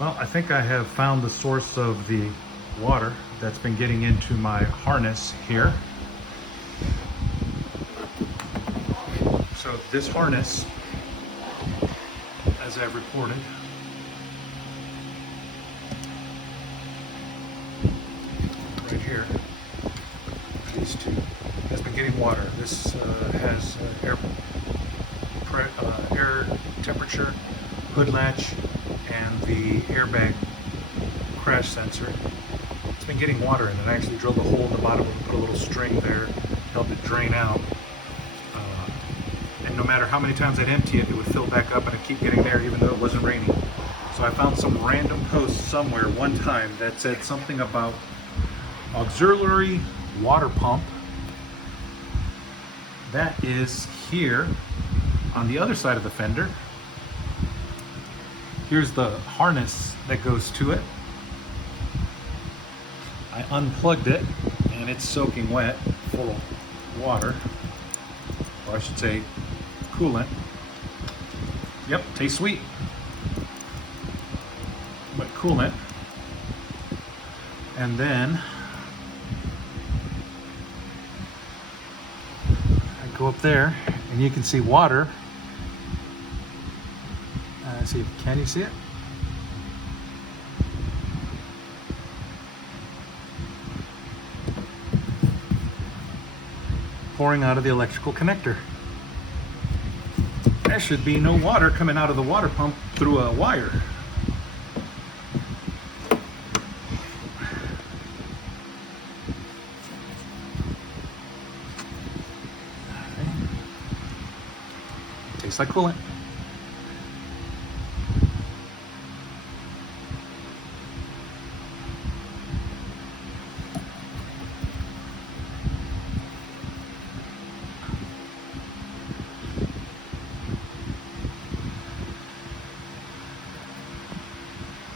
Well, I think I have found the source of the water that's been getting into my harness here. So this harness, as I've reported, right here, these two, has been getting water. This has air temperature, hood latch, and the airbag crash sensor. It's been getting water in it. I actually drilled a hole in the bottom and put a little string there, helped it drain out. And no matter how many times I'd empty it, it would fill back up and it'd keep getting there even though it wasn't raining. So I found some random post somewhere one time that said something about auxiliary water pump. That is here on the other side of the fender. Here's the harness that goes to it. I unplugged it and it's soaking wet, full of water, or I should say coolant. Yep, tastes sweet, but coolant. And then I go up there and you can see water. See, can you see it? Pouring out of the electrical connector. There should be no water coming out of the water pump through a wire. Tastes like coolant.